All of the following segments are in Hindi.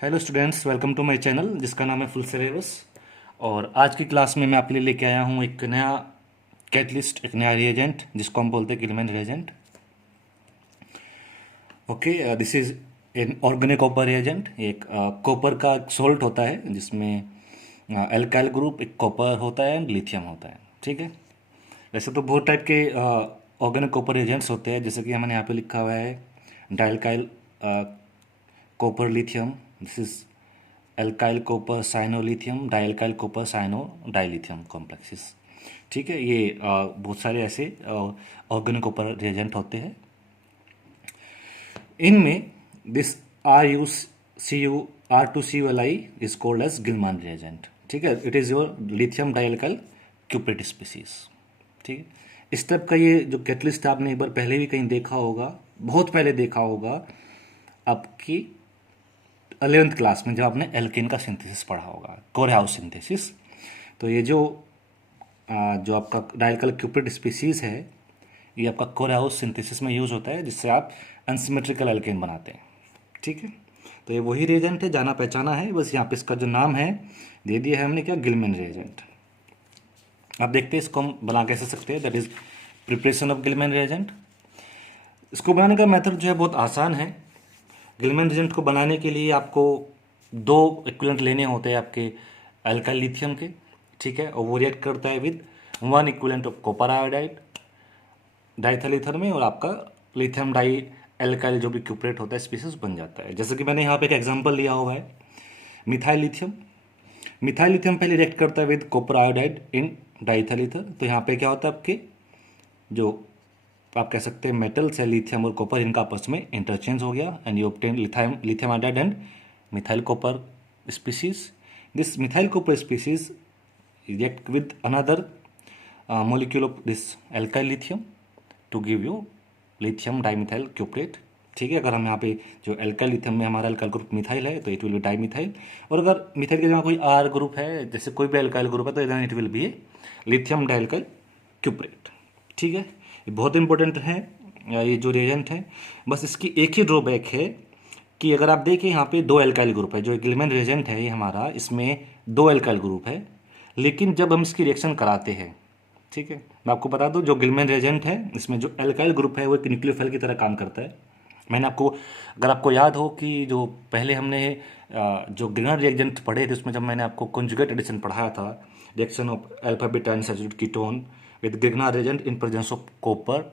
Hello students, welcome to my channel जिसका नाम है फुल सिलेबस। और आज की क्लास में मैं आपके लिए लेके आया हूँ एक नया कैटलिस्ट, एक नया रिएजेंट जिसको हम बोलते हैं Gillman reagent. Okay, this is an organic copper reagent. एक कॉपर का सोल्ट होता है जिसमें एल्काइल ग्रुप, एक कॉपर होता है एंड लिथियम होता है। ठीक है, वैसे तो बहुत टाइप के ऑर्गेनिक कॉपर रिएजेंट्स होते हैं, जैसे कि हमने यहाँ पे लिखा हुआ है dialkyl copper lithium. This is alkyl copper cyanolithium, dialkyl copper cyano dilithium complexes. ठीक है, ये बहुत सारे ऐसे ऑर्गेनिक कॉपर रिएजेंट होते हैं। इनमें this R2CuI is called as Gilman reagent. ठीक है, it is your lithium dialkyl cuprate species. ठीक है, इस टाइप का ये जो कैटलिस्ट आपने एक बार पहले भी कहीं देखा होगा, बहुत पहले देखा होगा आपकी 11th क्लास में, जब आपने एल्केन का सिंथेसिस पढ़ा होगा, कोरहाउस सिंथेसिस। तो ये जो आपका डाइल्काइल क्यूप्रेट स्पीसीज है, ये आपका कोरहाउस सिंथेसिस में यूज होता है, जिससे आप अनसिमेट्रिकल एल्केन बनाते हैं। ठीक है, तो ये वही रिएजेंट है, जाना पहचाना है, बस यहाँ पे इसका जो नाम है दे दिया है हमने, क्या, गिलमैन रिएजेंट। अब देखते हैं इसको हम बना कैसे सकते हैं, that is preparation of Gilman reagent. इसको बनाने का मेथड जो है बहुत आसान है। गिलमैन रिएजेंट को बनाने के लिए आपको दो इक्विवेलेंट लेने होते हैं आपके अल्काइल लिथियम के। ठीक है, और वो रिएक्ट करता है with one equivalent of copper iodide diethyl ether में, और आपका लिथियम डाई एल्काइल जो भी क्यूप्रेट होता है स्पीसीज बन जाता है। जैसे कि मैंने यहाँ पे एक एग्जांपल लिया हुआ है, मिथाइल लिथियम। मिथाइल लिथियम पहले रिएक्ट करता है with copper iodide in diethyl ether. तो यहाँ पे क्या होता है, आपके जो आप कह सकते हैं मेटल्स है, लिथियम और कॉपर, इनका आपस में इंटरचेंज हो गया and you obtain lithium iodide and methyl copper species. This methyl copper species react with another molecule of this alkyl lithium to give you lithium dimethyl cuprate। ठीक है, अगर हम यहाँ पे जो एल्काइल लिथियम में हमारा एल्काइल ग्रुप मिथाइल है तो इट विल बी डाइमिथाइल, और अगर मिथाइल के जगह कोई आर ग्रुप है, जैसे कोई भी एल्काइल ग्रुप है, तो इधर it will be lithium dialkyl क्यूप्रेट। ठीक है, ये बहुत इंपॉर्टेंट है ये जो रिएजेंट है। बस इसकी एक ही ड्रॉबैक है कि अगर आप देखें यहाँ पे दो एल्काइल ग्रुप है, जो गिलमैन रिएजेंट है ये हमारा, इसमें दो एल्काइल ग्रुप है, लेकिन जब हम इसकी रिएक्शन कराते हैं, ठीक है, मैं आपको बता दूं, जो गिलमैन रिएजेंट है इसमें जो एल्काइल ग्रुप है वो एक न्यूक्लियोफाइल की तरह काम करता है। मैंने आपको, अगर आपको याद हो कि जो पहले हमने जो ग्रिग्नार रिएजेंट पढ़े थे, उसमें जब मैंने आपको कॉन्जुगेट एडिशन पढ़ाया था, reaction of alpha beta unsaturated ketone with Grignard reagent in presence of copper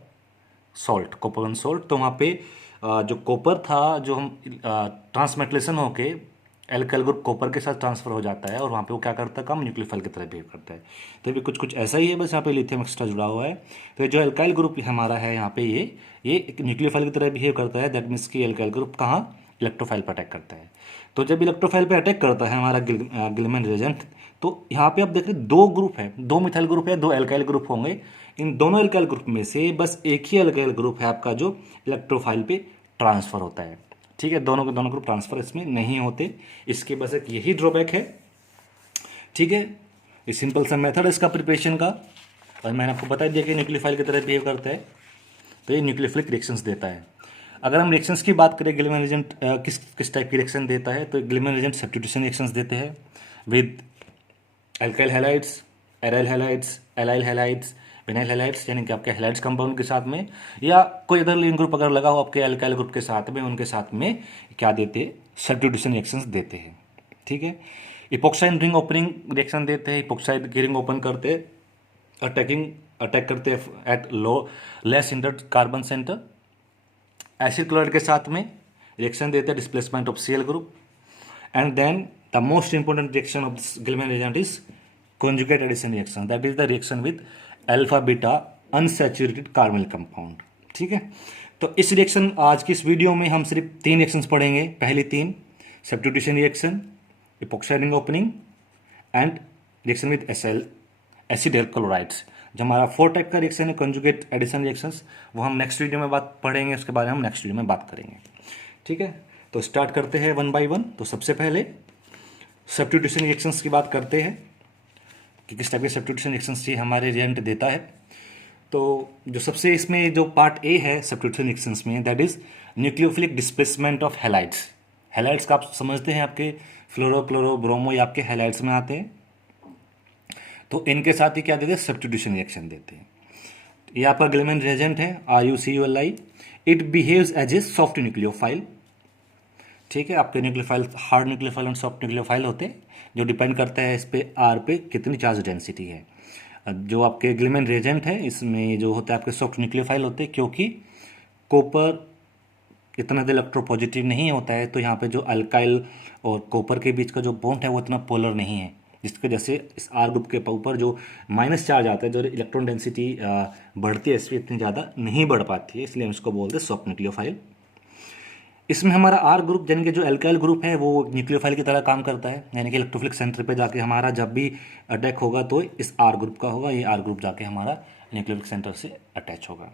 salt, copper and salt, तो वहाँ पे जो कॉपर था, जो हम ट्रांसमेटलेशन होके एल्काइल ग्रुप कॉपर के साथ ट्रांसफर हो जाता है, और वहाँ पे वो क्या करता है, काम न्यूक्लियोफाइल की तरह बिहेव करता है। तो ये भी कुछ कुछ ऐसा ही है, बस यहाँ पे लिथियम एक्स्ट्रा जुड़ा हुआ है। तो जो एल्काइल ग्रुप हमारा है यहाँ पे, ये एक न्यूक्लियोफाइल की तरह बिहेव करता है। दैट मीन्स कि एल्काइल ग्रुप कहाँ, इलेक्ट्रोफाइल पर अटैक करता है। तो जब इलेक्ट्रोफाइल पर अटैक करता है हमारा गिलमैन रिएजेंट, तो यहाँ पे आप देख रहे दो ग्रुप है, दो मिथाइल ग्रुप है, दो एल्काइल ग्रुप होंगे। इन दोनों एल्काइल ग्रुप में से बस एक ही एल्काइल ग्रुप है आपका जो इलेक्ट्रोफाइल पे ट्रांसफर होता है। ठीक है, दोनों के दोनों ग्रुप ट्रांसफर इसमें नहीं होते, इसके बस एक यही ड्रॉबैक है। ठीक है, ये सिंपल सा मेथड है इसका प्रिपरेशन का, और मैंने आपको बता दिया कि न्यूक्लियोफाइल की तरह बिहेव करता है, तो ये न्यूक्लियोफिलिक रिएक्शंस देता है। अगर हम रिएक्शंस की बात करें, गिलमैन रिएजेंट किस किस टाइप की रिएक्शन देता है, तो गिलमैन रिएजेंट सब्स्टिट्यूशन रिएक्शंस देते हैं with alkyl halides, aryl halides, allyl halides, vinyl halides, यानी कि आपके हैलाइड्स कंपाउंड के साथ में, या कोई अदर लिंक ग्रुप अगर लगा हो आपके एल्काइल ग्रुप के साथ में, उनके साथ में क्या देते हैं, सब्स्टिट्यूशन रिएक्शंस देते हैं। ठीक है, इपोक्साइड रिंग ओपनिंग रिएक्शन देते हैं, इपोक्साइड की रिंग ओपन करते हैं, अटैक करते हैं at low less inter carbon centre. Acid chloride के साथ में रिएक्शन देते हैं, displacement of CL group, and then the most important reaction of this Gilman reagent is conjugate addition reaction, that is the reaction with alpha beta unsaturated carbonyl compound। ठीक है, तो इस रिएक्शन, आज की इस वीडियो में हम सिर्फ तीन रिएक्शंस पढ़ेंगे। पहली तीन, substitution reaction, epoxide ring opening and reaction with acid chlorides. जो हमारा 4 टाइप का रिएक्शन है कंजुगेट एडिशन रिएक्शंस, वो हम नेक्स्ट वीडियो में बात पढ़ेंगे, उसके बारे में हम नेक्स्ट वीडियो में बात करेंगे। ठीक है, तो स्टार्ट करते हैं वन बाय वन। तो सबसे पहले सब्स्टिट्यूशन रिएक्शंस की बात करते हैं कि किस टाइप के सब्स्टिट्यूशन रिएक्शंस ये हमारे रिएजेंट देता है। तो जो सबसे इसमें जो पार्ट ए है सब्स्टिट्यूशन रिएक्शंस में, that is nucleophilic displacement of halides. Halides का आप समझते हैं, आपके फ्लोरो क्लोरो ब्रोमो ये आपके हैलाइड्स में आते हैं। तो इनके साथ ही क्या देते हैं, सब्स्टिट्यूशन रिएक्शन देते हैं। ये आपका गिलमैन रिएजेंट है RuCuLi। It behaves as a soft nucleophile. ठीक है, आपके न्यूक्लियोफाइल हार्ड न्यूक्लियोफाइल और सॉफ्ट न्यूक्लियोफाइल होते हैं, जो डिपेंड करता है इस पे आर पे कितनी चार्ज डेंसिटी है। जो आपके गिलमैन रिएजेंट है इसमें जो होता है आपके सॉफ्ट न्यूक्लियोफाइल होते हैं, क्योंकि कॉपर इतना इलेक्ट्रोपॉजिटिव नहीं होता है, तो यहाँ पे जो अल्काइल और कॉपर के बीच का जो बॉन्ड है वो इतना पोलर नहीं है, जिसके जैसे इस आर ग्रुप के ऊपर जो माइनस चार्ज आता है, जो इलेक्ट्रॉन डेंसिटी बढ़ती है इसमें इतनी ज़्यादा नहीं बढ़ पाती है, इसलिए हम इसको बोलते हैं सॉफ्ट न्यूक्लियोफाइल। इसमें हमारा आर ग्रुप यानी कि जो एल्काइल ग्रुप है वो न्यूक्लियोफाइल की तरह काम करता है, यानी कि इलेक्ट्रोफिलिक सेंटर पे जाके हमारा जब भी अटैक होगा तो इस आर ग्रुप का होगा, ये आर ग्रुप जाके हमारा न्यूक्लियोफिलिक सेंटर से अटैच होगा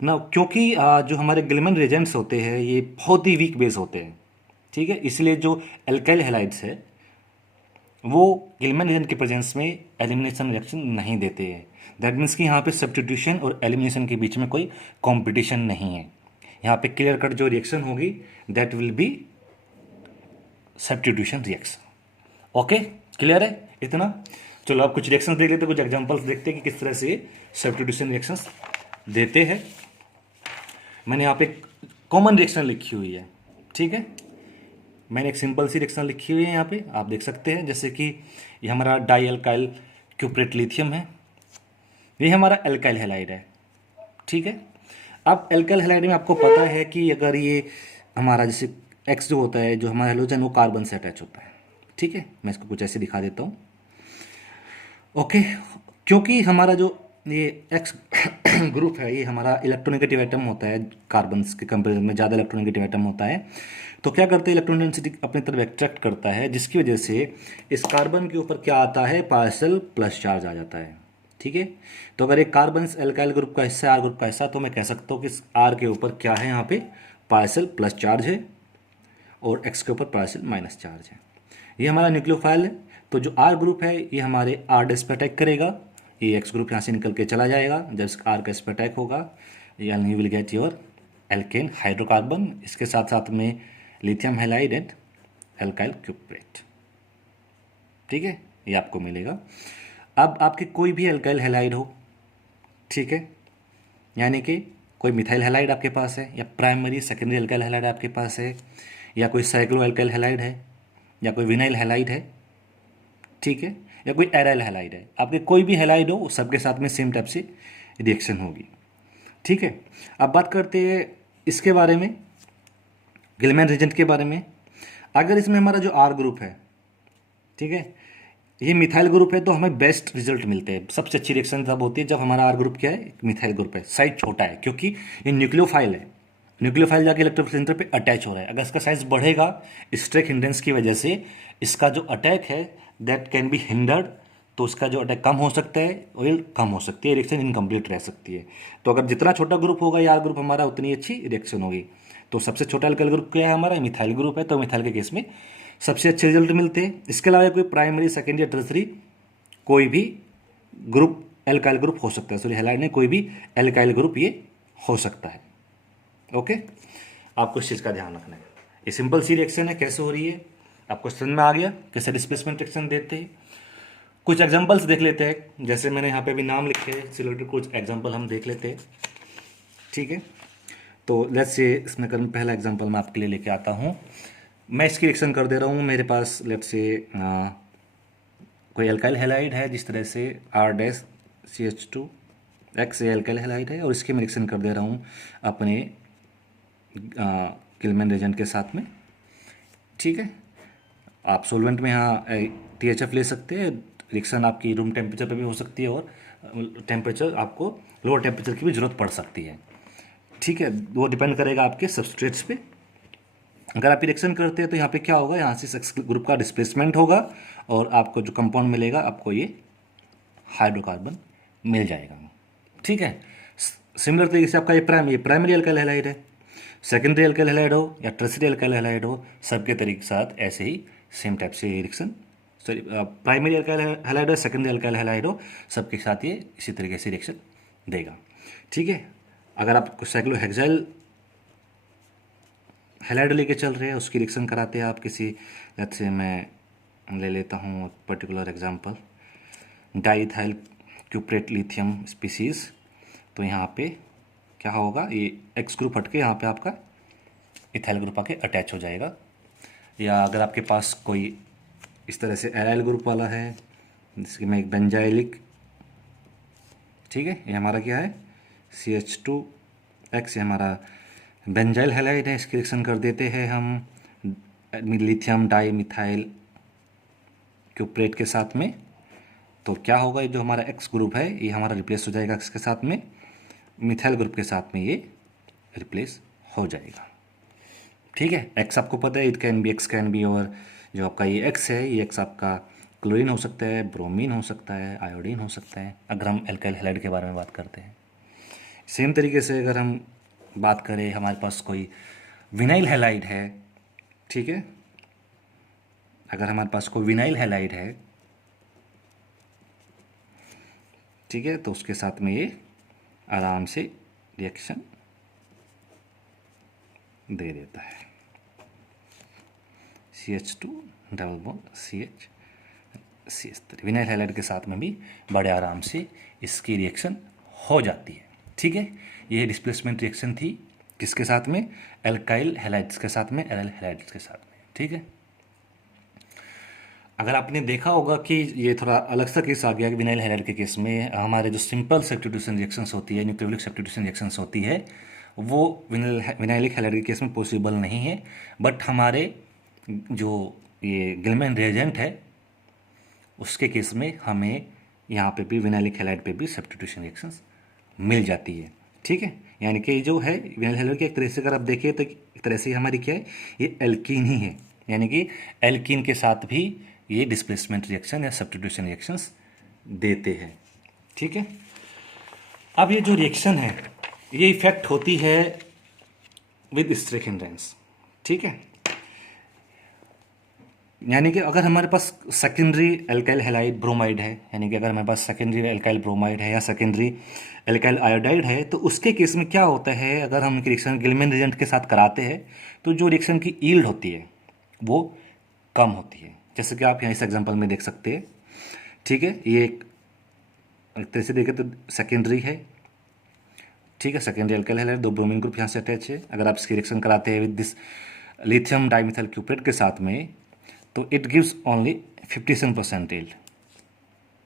ना। क्योंकि जो हमारे गिलमैन रिएजेंट्स होते हैं ये बहुत ही वीक बेस होते हैं, ठीक है, इसलिए जो एल्काइल हैलाइड्स है वो गिलमैन रिएजेंट के प्रेजेंस में एलिमिनेशन रिएक्शन नहीं देते हैं। दैट मीन्स कि यहाँ पे सब्स्टिट्यूशन और एलिमिनेशन के बीच में कोई कॉम्पिटिशन नहीं है। यहाँ पे क्लियर कट जो रिएक्शन होगी that will B substitution reaction. Okay, clear है इतना? चलो अब कुछ रिएक्शंस देख लेते हैं, कुछ एग्जांपल्स देखते हैं कि किस तरह से सब्स्टिट्यूशन रिएक्शंस देते हैं। मैंने यहाँ पे कॉमन रिएक्शन लिखी हुई है, ठीक है, मैंने एक सिंपल सी रिएक्शन लिखी हुई है यहाँ पे, आप देख सकते हैं, जैसे कि ये हमारा डाई एल्काइल क्यूप्रेट लिथियम है, ये हमारा एल्काइल हैलाइड है, ठीक है। अब एल्काइल हैलाइड में आपको पता है कि अगर ये हमारा जैसे एक्स जो होता है, जो हमारा हेलोजन वो कार्बन से अटैच होता है, ठीक है, मैं इसको कुछ ऐसे दिखा देता हूँ। ओके, क्योंकि हमारा जो ये एक्स ग्रुप है ये हमारा इलेक्ट्रोनेगेटिव एटम होता है, कार्बन के कंपेरिजन में ज़्यादा इलेक्ट्रोनेगेटिव एटम होता है, तो क्या करते हैं इलेक्ट्रॉन डेंसिटी अपनी तरफ एट्रैक्ट करता है, जिसकी वजह से इस कार्बन के ऊपर क्या आता है, पार्शियल प्लस चार्ज आ जाता है, ठीक है। तो अगर एक कार्बन एल्काइल ग्रुप का हिस्सा आर ग्रुप का हिस्सा, तो मैं कह सकता हूँ कि इस आर के ऊपर क्या है, यहाँ पे पार्शियल प्लस चार्ज है और एक्स के ऊपर पार्शियल माइनस चार्ज है। ये हमारा न्यूक्लियोफाइल है, तो जो आर ग्रुप है ये हमारे आर डेस पर अटैक करेगा, ये एक्स ग्रुप यहाँ से निकल के चला जाएगा, जब इसका आर का इस पर अटैक होगा यानी you will get your alkane hydrocarbon, इसके साथ साथ में lithium halide and alkyl cuprate, ठीक है, ये आपको मिलेगा। अब आपके कोई भी एल्काइल हैलाइड हो, ठीक है, यानी कि कोई मिथाइल हैलाइड आपके पास है, या प्राइमरी सेकेंडरी एल्काइल हैलाइड आपके पास है, या कोई साइक्लो एल्काइल हैलाइड है, या कोई विनाइल हैलाइड है, ठीक है, या कोई एराइल हैलाइड है, आपके कोई भी हैलाइड हो सबके साथ में सेम टाइप से रिएक्शन होगी, ठीक है। अब बात करते हैं इसके बारे में, गिलमैन रिएजेंट के बारे में। अगर इसमें हमारा जो आर ग्रुप है, ठीक है, ये मिथाइल ग्रुप है, तो हमें बेस्ट रिजल्ट मिलते हैं। सबसे अच्छी रिएक्शन तब होती है जब हमारा आर ग्रुप क्या है, मिथाइल ग्रुप है, साइज छोटा है, क्योंकि ये न्यूक्लियोफाइल है, न्यूक्लियोफाइल जाके इलेक्ट्रोफिलिक सेंटर पे अटैच हो रहा है। अगर इसका साइज बढ़ेगा स्ट्रेक हिंड्रेंस की वजह से, इसका जो अटैक है दैट कैन बी हिंडर्ड, तो उसका जो अटैक कम हो सकता है, ऑयल कम हो सकती है, रिएक्शन इनकम्प्लीट रह सकती है। तो अगर जितना छोटा ग्रुप होगा या आर ग्रुप हमारा, उतनी अच्छी रिएक्शन होगी। तो सबसे छोटा एल्काइल ग्रुप क्या है हमारा, मिथाइल ग्रुप है, तो मिथाइल के केस में सबसे अच्छे रिजल्ट मिलते हैं। इसके अलावा कोई प्राइमरी सेकेंडरी या टर्सरी कोई भी ग्रुप एल्काइल ग्रुप हो सकता है, सॉरी हैलाइड में कोई भी एल्काइल ग्रुप ये हो सकता है। ओके, आपको इस चीज़ का ध्यान रखना है। ये सिंपल सी रिएक्शन है, कैसे हो रही है आपको समझ में आ गया, कैसे डिस्प्लेसमेंट रिएक्शन देते हैं। कुछ एग्जांपल्स देख लेते हैं, जैसे मैंने यहाँ पे भी नाम लिखे हैं, सिलेक्टेड कुछ एग्जांपल हम देख लेते हैं, ठीक है। तो लेट्स से इसमें कर पहला एग्जांपल मैं आपके लिए लेके आता हूँ। मैं इसकी रिएक्शन कर दे रहा हूँ। मेरे पास लेट्स से कोई एल्काइल हैलाइड है, जिस तरह से R-CH2 एक्स एल्काइल हैलाइड है, और इसकी मैं रिएक्शन कर दे रहा हूँ अपने गिलमैन रिएजेंट के साथ में, ठीक है। आप सोलवेंट में यहाँ THF ले सकते हैं, रिएक्शन आपकी रूम टेम्परेचर पे भी हो सकती है, और टेम्परेचर आपको लोअर टेम्परेचर की भी ज़रूरत पड़ सकती है, ठीक है, वो डिपेंड करेगा आपके सबस्ट्रेट्स पे। अगर आप रिएक्शन करते हैं तो यहाँ पे क्या होगा, यहाँ से सेक्स ग्रुप का डिस्प्लेसमेंट होगा और आपको जो कंपाउंड मिलेगा आपको ये हाइड्रोकार्बन मिल जाएगा, ठीक है। सिमिलर तरीके से आपका ये प्राइमरी एल्काइल हैलाइड है, सेकेंडरी एल्काइल हैलाइड हो या टर्सरी एल्काइल हैलाइड हो, सबके तरीके के साथ ऐसे ही सेम टाइप से reaction, sorry primary alkyl halide हो, सेकेंडरी एल्काइल हैलाइड हो, सबके साथ ये इसी तरीके से रिएक्शन देगा, ठीक है। अगर आप साइक्लोहेक्साइल हैलाइड लेके चल रहे हैं, उसकी रिएक्शन कराते हैं आप किसी, लेट्स से मैं ले लेता हूँ particular example, diethyl cuprate lithium species. तो यहाँ पे क्या होगा, ये एक्स ग्रुप हट के यहाँ पे आपका इथाइल ग्रुप आके अटैच हो जाएगा। या अगर आपके पास कोई इस तरह से एराइल ग्रुप वाला है, जैसे कि मैं एक बेंजाइलिक, ठीक है, ये हमारा क्या है CH2X, ये हमारा बेंजाइल हैलाइड है, इसकी रिएक्शन कर देते हैं हम लिथियम डाई मिथाइल क्यूप्रेट के साथ में। तो क्या होगा, ये जो हमारा एक्स ग्रुप है ये हमारा रिप्लेस हो जाएगा इसके साथ में, मिथाइल ग्रुप के साथ में ये रिप्लेस हो जाएगा। ठीक है, एक्स आपको पता है, it can be, x can be, और जो आपका ये एक्स है, ये एक्स आपका क्लोरीन हो सकता है, ब्रोमीन हो सकता है, आयोडीन हो सकता है, अगर हम एल्काइल हैलाइड के बारे में बात करते हैं। सेम तरीके से अगर हम बात करें, हमारे पास कोई विनाइल हैलाइड है, ठीक है, अगर हमारे पास कोई विनाइल हैलाइड है, ठीक है, तो उसके साथ में ये आराम से रिएक्शन दे देता है, CH2 double bond CH3, vinyl halide के साथ में भी बड़े आराम से इसकी रिएक्शन हो जाती है। ठीक है, ये डिस्प्लेसमेंट रिएक्शन थी किसके साथ में, एल्काइल हैलाइड्स के साथ में, एराइल हैलाइड्स के साथ में। ठीक है, अगर आपने देखा होगा कि ये थोड़ा अलग सा केस आ गया कि विनाइल हैलाइड के केस में हमारे जो सिंपल सब्स्टिट्यूशन रिएक्शंस होती है, न्यूक्लियोफिलिक सब्स्टिट्यूशन रिएक्शंस होती है, वो विनाइलिक हैलाइड के केस में पॉसिबल नहीं है। बट हमारे जो ये गिलमैन रिएजेंट है उसके केस में हमें यहाँ पे भी विनाइलिक हैलाइड पे भी सब्स्टिट्यूशन रिएक्शंस मिल जाती है। ठीक है, यानी कि जो है विनाइल हैलाइड की एक तरह से अगर आप देखिए तो एक तरह से हमारी क्या है, ये एल्कीन ही है, यानी कि एल्कीन के साथ भी ये डिस्प्लेसमेंट रिएक्शन या सब्स्टिट्यूशन रिएक्शंस देते हैं। ठीक है, अब ये जो रिएक्शन है ये इफेक्ट होती है विद स्ट्रेकिंडेंस। ठीक है, यानी कि अगर हमारे पास सेकेंडरी एल्काइल हैलाइड ब्रोमाइड है, यानी कि अगर हमारे पास सेकेंडरी एल्काइल ब्रोमाइड है या सेकेंडरी एल्काइल आयोडाइड है, तो उसके केस में क्या होता है, अगर हम रिएक्शन गिलमैन रिएजेंट के साथ कराते हैं तो जो रिएक्शन की यील्ड होती है वो कम होती है, जैसे कि आप यहाँ इस एग्जांपल में देख सकते हैं। ठीक है, ये एक तरह से देखें तो सेकेंडरी है, ठीक है, सेकेंडरी एल्काइल हैलाइड, दो ब्रोमीन ग्रुप यहाँ से अटैच है। अगर आप इसकी रिएक्शन कराते हैं विद दिस लिथियम डाइमिथाइल क्यूप्रेट के साथ में, तो इट गिव्स ओनली 57% यील्ड।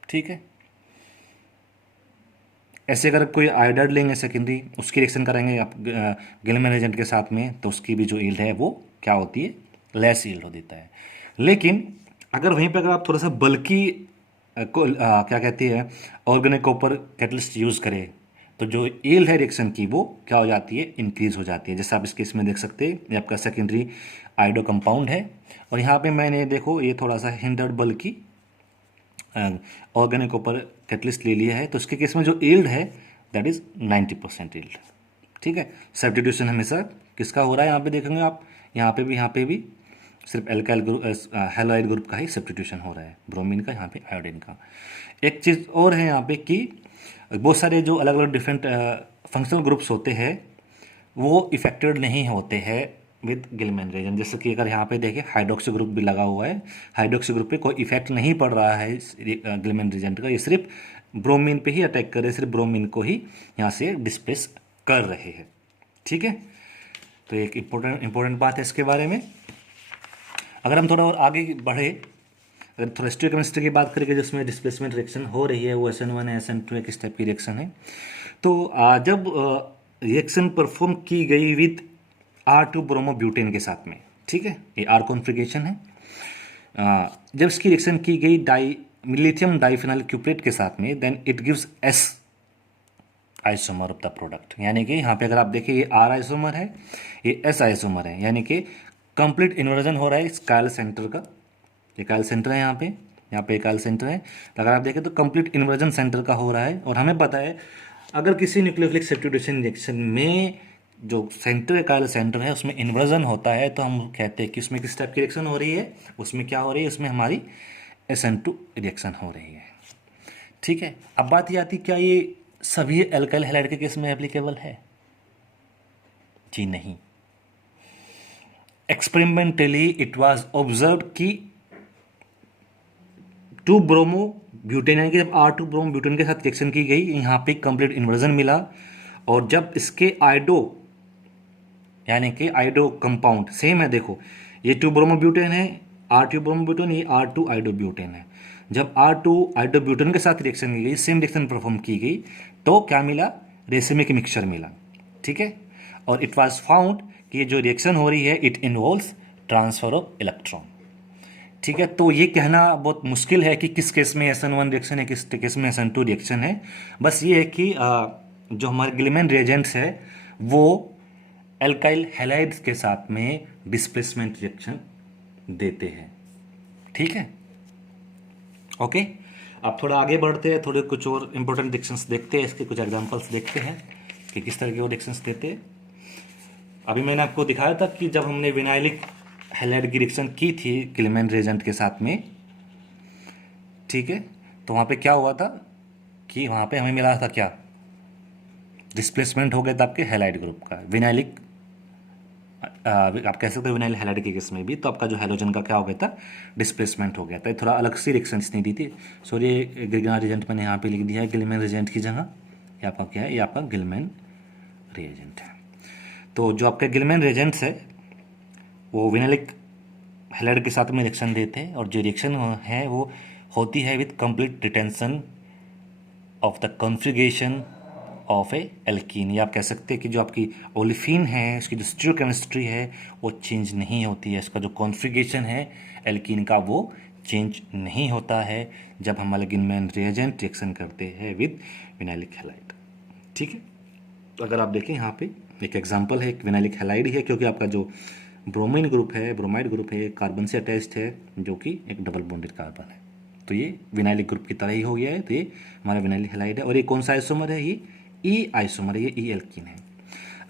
ठीक है, ऐसे अगर कोई आयोडाइड लेंगे सेकेंडरी, उसकी रिएक्शन कराएंगे आप गिलमैन रिएजेंट के साथ में, तो उसकी भी जो यील्ड है वो क्या होती है, लेस यील्ड हो देता है। लेकिन अगर वहीं पे अगर आप थोड़ा सा बल्कि क्या कहती है ऑर्गेनिक कॉपर कैटलिस्ट यूज़ करें, तो जो यील्ड है रिएक्शन की वो क्या हो जाती है, इंक्रीज हो जाती है। जैसे आप इस केस में देख सकते हैं, ये आपका सेकेंडरी आयोडो कंपाउंड है, और यहाँ पे मैंने देखो ये थोड़ा सा हिंडर्ड बल्कि ऑर्गेनिक कॉपर कैटलिस्ट ले लिया है, तो उसके केस में जो यील्ड है दैट इज 90% यील्ड। ठीक है, सब्स्टिट्यूशन हमेशा किसका हो रहा है, यहाँ पे देखेंगे आप, यहाँ पे भी सिर्फ एल्काइल ग्रुप हैलाइड ग्रुप का ही सब्स्टिट्यूशन हो रहा है, ब्रोमीन का, यहाँ पे आयोडीन का। एक चीज़ और है यहाँ पे कि बहुत सारे जो अलग अलग डिफरेंट फंक्शनल ग्रुप्स होते हैं वो इफेक्टेड नहीं होते हैं विद गिलमैन रिएजेंट। जैसे कि अगर यहाँ पे देखें हाइड्रोक्सी ग्रुप भी लगा हुआ है, हाइड्रोक्सी ग्रुप पे कोई इफेक्ट नहीं पड़ रहा है गिलमैन रिएजेंट का, ये सिर्फ ब्रोमीन पे ही अटैक कर रहे हैं, सिर्फ ब्रोमीन को ही यहाँ से डिस्प्लेस कर रहे हैं। ठीक है, तो एक इम्पोर्टेंट बात है इसके बारे में। अगर हम थोड़ा और आगे बढ़े, अगर थोड़ा स्टोइकोमेट्री की बात करेंगे, जिसमें डिस्प्लेसमेंट रिएक्शन हो रही है, वो SN1 है, SN2 है, किस टाइप की रिएक्शन है, तो जब रिएक्शन परफॉर्म की गई विद R2 ब्रोमोब्यूटेन के साथ में, ठीक है, ये R कॉन्फ़िगरेशन है, जब इसकी रिएक्शन की गई लिथियम डाइफिनाइल क्यूप्रेट के साथ में, then it gives S isomer of the product. यानी कि यहाँ पे अगर आप देखिए ये R आइसोमर है, ये S आइसोमर है, यानी कि कंप्लीट इन्वर्जन हो रहा है इस कायल सेंटर का। ये कायल सेंटर है, यहाँ पे कायल सेंटर है, तो अगर आप देखें तो कंप्लीट इन्वर्जन सेंटर का हो रहा है। और हमें पता है अगर किसी न्यूक्लियोफिलिक सब्स्टिट्यूशन रिएक्शन में जो सेंटर कायल सेंटर है उसमें इन्वर्जन होता है, तो हम कहते हैं कि उसमें किस टाइप की रिएक्शन हो रही है, उसमें क्या हो रही है, उसमें हमारी SN2 रिएक्शन हो रही है। ठीक है, अब बात ये आती क्या ये सभी एल्काइल हैलाइड के केस में एप्लीकेबल है? जी नहीं। एक्सपेरिमेंटली इट वाज ऑब्जर्व कि 2 ब्रोमो ब्यूटेन यानी कि जब R2 ब्रोमो ब्यूटेन के साथ रिएक्शन की गई, यहाँ पे कंप्लीट इन्वर्जन मिला। और जब इसके आइडो यानी कि आइडो कंपाउंड सेम है, देखो ये 2 ब्रोमो ब्यूटेन है, R2 ब्रोमो ब्यूटेन, ये R2 आइडो ब्यूटेन है। जब R2 आइडो ब्यूटेन के साथ रिएक्शन की गई, सेम रिएक्शन परफॉर्म की गई, तो क्या मिला? रेसिमिक मिक्सचर मिला। ठीक है। और इट वाज फाउंड कि ये जो रिएक्शन हो रही है it involves transfer of electron. ठीक है। तो ये कहना बहुत मुश्किल है कि किस केस में SN1 रिएक्शन है, किस केस में SN2 रिएक्शन है। बस ये है कि जो हमारे गिलमैन रिएजेंट्स है वो एल्काइल हैलाइड्स के साथ में डिस्प्लेसमेंट रिएक्शन देते हैं। ठीक है। ओके, अब थोड़ा आगे बढ़ते हैं, थोड़े कुछ और इंपॉर्टेंट रिएक्शंस देखते हैं, इसके कुछ एग्जांपल्स देखते हैं कि किस तरह के वो रिएक्शंस देते हैं। अभी मैंने आपको दिखाया था कि जब हमने विनाइलिक हैलाइड की रिएक्शन की थी गिलमैन रिएजेंट के साथ में, ठीक है, तो वहाँ पे क्या हुआ था कि वहाँ पे हमें मिला था क्या? डिस्प्लेसमेंट हो गया था आपके हैलाइड ग्रुप का। विनाइलिक आप कह सकते हो विनाइल हैलाइड के केस में भी, तो आपका जो हैलोजन का क्या हो गया था? डिस्प्लेसमेंट हो गया था। थोड़ा अलग सी रिएक्शन नहीं दी थी, सॉरी गिलमैन रिएजेंट मैंने यहाँ पे लिख दिया है गिलमैन रिएजेंट की जगह। ये आपका क्या है? ये आपका गिलमैन रिएजेंट है। तो जो आपके गिलमैन रिएजेंट्स है वो विनाइलिक हैलाइड के साथ में रिएक्शन देते हैं, और जो रिएक्शन है वो होती है with complete retention of the configuration of A alkene. या आप कह सकते हैं कि जो आपकी ओलिफिन है उसकी जो स्टीरियोकेमिस्ट्री है वो चेंज नहीं होती है, इसका जो कॉन्फ़िगरेशन है एल्कीन का वो चेंज नहीं होता है जब हमारे गिलमैन रिएजेंट रिएक्शन करते हैं विद विनाइलिक हैलाइड। ठीक है। तो अगर आप देखें यहाँ पे एक एग्जांपल है, एक विनाइलिक हैलाइड ही है, क्योंकि आपका जो ब्रोमीन ग्रुप है, ब्रोमाइड ग्रुप है, कार्बन से अटैच्ड है जो कि एक डबल बॉन्डेड कार्बन है, तो ये विनाइलिक ग्रुप की तरह ही हो गया है। तो ये हमारा विनाइलिक हैलाइड है। और ये कौन सा आइसोमर है? ये ई आइसोमर है, ये ई एल्कीन है।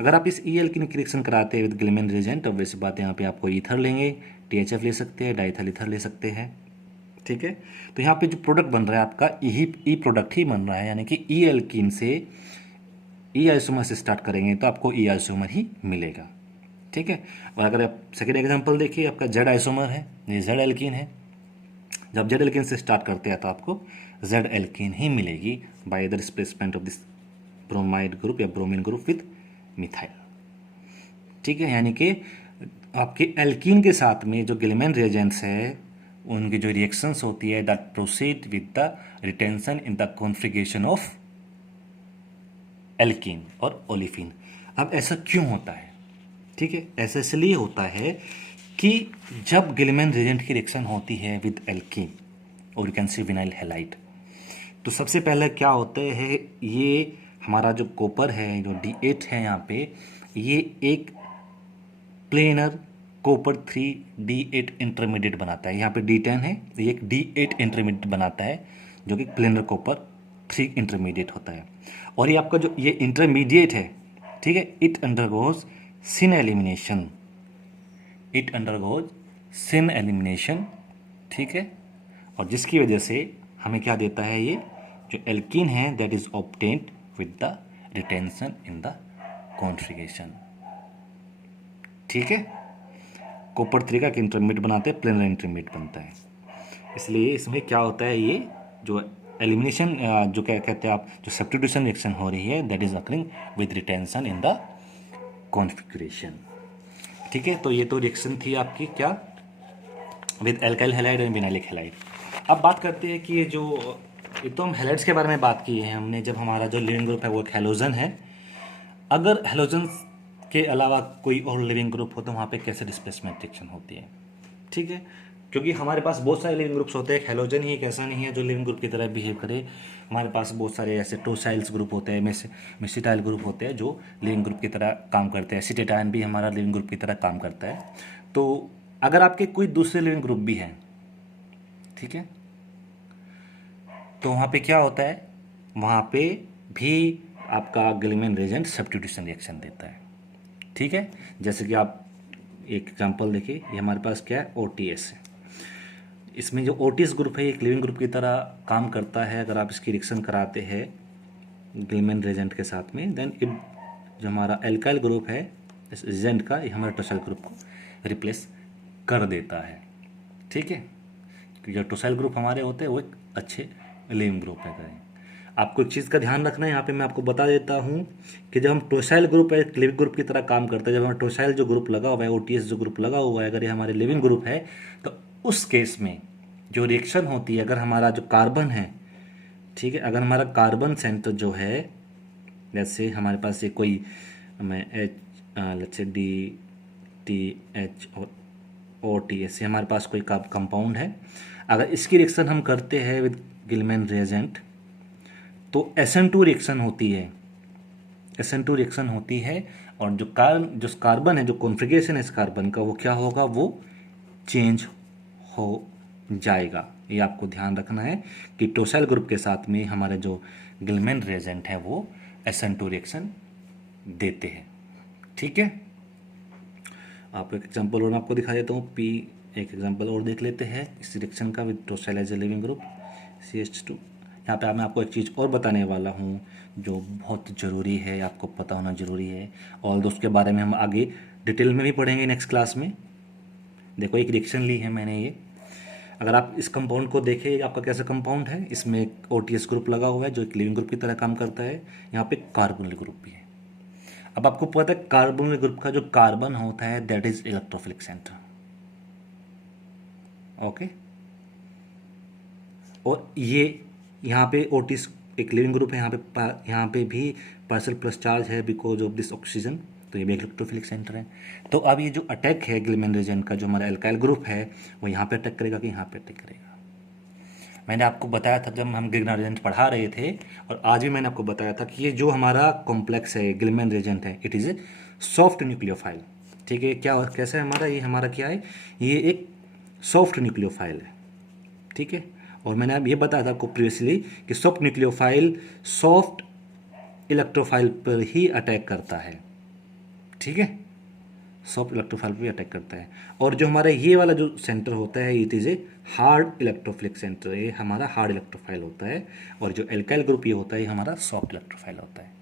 अगर आप इस ई एल्कीन की रिएक्शन कराते हैं विद गिलमैन रिएजेंट, अब वैसी बात यहाँ पे आपको ईथर लेंगे, THF ले सकते हैं, डाइथल ईथर ले सकते हैं। ठीक है। तो यहाँ पे जो प्रोडक्ट बन रहा है आपका ई प्रोडक्ट ही बन रहा है, यानी कि ई एल्कीन से ई आइसोमर से स्टार्ट करेंगे तो आपको ई आइसोमर ही मिलेगा। ठीक है। और अगर आप सेकेंड एग्जाम्पल देखिए, आपका जेड आइसोमर है, ये जेड एल्कीन है। जब जेड एल्कीन से स्टार्ट करते हैं तो आपको जेड एल्कीन ही मिलेगी by the displacement of this bromide group या ब्रोमीन ग्रुप विद मिथाइल। ठीक है। यानी कि आपके एल्कीन के साथ में जो गिलमैन रिएजेंट्स है उनकी जो रिएक्शंस होती है that proceed with the retention in the configuration of alkene और ओलिफिन। अब ऐसा क्यों होता है? ठीक है, ऐसा इसलिए होता है कि जब गिलमैन रिएजेंट की रिएक्शन होती है विद एल्कीन और you can see vinyl halide, तो सबसे पहले क्या होता है, ये हमारा जो कॉपर है, जो D8 है यहाँ पे, ये एक प्लेनर कॉपर 3 D8 इंटरमीडिएट बनाता है। यहाँ पे D10 है, ये एक D8 इंटरमीडिएट बनाता है जो कि प्लेनर कॉपर 3 इंटरमीडिएट होता है। और ये आपका जो ये इंटरमीडिएट है, ठीक है, it undergoes syn elimination, it undergoes syn elimination. ठीक है। और जिसकी वजह से हमें क्या देता है, ये जो एल्कीन है that is obtained with the retention in the configuration. ठीक है। कॉपर 3 का इंटरमीडिएट बनाते हैं, प्लेनर इंटरमीडिएट बनता है। इसलिए इसमें क्या होता है, ये जो एलिमिनेशन जो क्या कहते हैं आप, जो सब्स्टिट्यूशन रिएक्शन हो रही है that is occurring with retention in the configuration. ठीक है। तो ये तो रिएक्शन थी आपकी क्या, विद एल्काइल हैलाइड और विनाइलिक हैलाइड। अब बात करते हैं कि ये तो हम हैलाइड्स के बारे में बात की है हमने, जब हमारा जो लिविंग ग्रुप है वो एक हैलोजन है। अगर हैलोजन के अलावा कोई और लिविंग ग्रुप हो तो वहाँ पे कैसे डिस्प्लेसमेंट रिएक्शन होती है? ठीक है। क्योंकि हमारे पास बहुत सारे लिविंग ग्रुप्स होते हैं, हैलोजन ही एक ऐसा नहीं है जो लिविंग ग्रुप की तरह बिहेव करे। हमारे पास बहुत सारे ऐसे टोसाइल्स ग्रुप होते हैं, मेसिटाइल ग्रुप होते हैं जो लिविंग ग्रुप की तरह काम करते हैं। एसिटेटाइन भी हमारा लिविंग ग्रुप की तरह काम करता है। तो अगर आपके कोई दूसरे लिविंग ग्रुप भी हैं, ठीक है, तो वहाँ पे क्या होता है, वहाँ पे भी आपका गिलमैन रिएजेंट सब्स्टिट्यूशन रिएक्शन देता है। ठीक है। जैसे कि आप एक एग्जांपल देखिए, ये हमारे पास क्या है, OTS है। इसमें जो OTS ग्रुप है एक लिविंग ग्रुप की तरह काम करता है। अगर आप इसकी रिएक्शन कराते हैं गिलमैन रिएजेंट के साथ में, देन इट जो हमारा एल्काइल ग्रुप है इस रिएजेंट का, ये हमारे टोसाइल ग्रुप को रिप्लेस कर देता है। ठीक है, जो टोसाइल ग्रुप हमारे होते हैं वो एक अच्छे लिविंग ग्रुप है। करें आपको एक चीज़ का ध्यान रखना है, यहाँ पे मैं आपको बता देता हूँ कि जब हम टोसाइल ग्रुप है लिविंग ग्रुप की तरह काम करते हैं, जब हमारा टोसाइल जो ग्रुप लगा हुआ है, ओटीएस जो ग्रुप लगा हुआ है, अगर ये हमारे लिविंग ग्रुप है तो उस केस में जो रिएक्शन होती है, अगर हमारा जो कार्बन है, ठीक है, अगर हमारा कार्बन सेंटर जो है, जैसे हमारे पास ये कोई मैं H let's say D T H और ओ टी एस, हमारे पास कोई कंपाउंड है, अगर इसकी रिएक्शन हम करते हैं विद गिलमैन रिएजेंट तो SN2 रिएक्शन होती है, SN2 रिएक्शन होती है, और जो कार्बन है, जो कॉन्फ़िगरेशन है इस कार्बन का, वो क्या होगा, वो चेंज हो जाएगा। ये आपको ध्यान रखना है कि टोसाइल ग्रुप के साथ में हमारे जो गिलमैन रिएजेंट है वो SN2 रिएक्शन देते हैं। ठीक है, आप एक एग्जांपल और मैं आपको दिखा देता हूँ। एक एग्जांपल और देख लेते हैं इस रिएक्शन का with tosyl as a leaving group CH2। यहाँ पे मैं आपको एक चीज़ और बताने वाला हूँ जो बहुत ज़रूरी है, आपको पता होना ज़रूरी है, और उसके बारे में हम आगे डिटेल में भी पढ़ेंगे नेक्स्ट क्लास में। देखो एक रिएक्शन ली है मैंने ये, अगर आप इस कंपाउंड को देखें, आपका कैसा कंपाउंड है, इसमें एक OTS ग्रुप लगा हुआ है जो एक लिविंग ग्रुप की तरह काम करता है, यहाँ पे कार्बोनिल ग्रुप भी है। अब आपको पता है कार्बोनिल ग्रुप का जो कार्बन होता है that is electrophilic centre. Okay, और ये यहाँ पे ओटिस एक लिविंग ग्रुप है, यहाँ पे भी पार्शियल प्लस चार्ज है बिकॉज ऑफ दिस ऑक्सीजन, तो ये भी एक इलेक्ट्रोफिलिक सेंटर है। तो अब ये जो अटैक है गिलमैन रिएजेंट का, जो हमारा एल्काइल ग्रुप है, वो यहाँ पे अटैक करेगा कि यहाँ पे अटैक करेगा। मैंने आपको बताया था जब हम गिलमैन रिएजेंट पढ़ा रहे थे, और आज भी मैंने आपको बताया था कि ये जो हमारा कॉम्प्लेक्स है गिलमैन रिएजेंट है, it is a soft nucleophile. ठीक है, क्या कैसा है हमारा, ये हमारा क्या है, ये एक सॉफ्ट न्यूक्लियोफाइल है। ठीक है, और मैंने अब ये बताया था आपको प्रीवियसली कि सॉफ्ट न्यूक्लियोफाइल सॉफ्ट इलेक्ट्रोफाइल पर ही अटैक करता है। ठीक है, सॉफ्ट इलेक्ट्रोफाइल पर ही अटैक करता है। और जो हमारा ये वाला जो सेंटर होता है, it is a hard electrophilic centre, ये हमारा हार्ड इलेक्ट्रोफाइल होता है, और जो एल्काइल ग्रुप ये होता है, ये हमारा सॉफ्ट इलेक्ट्रोफाइल होता है।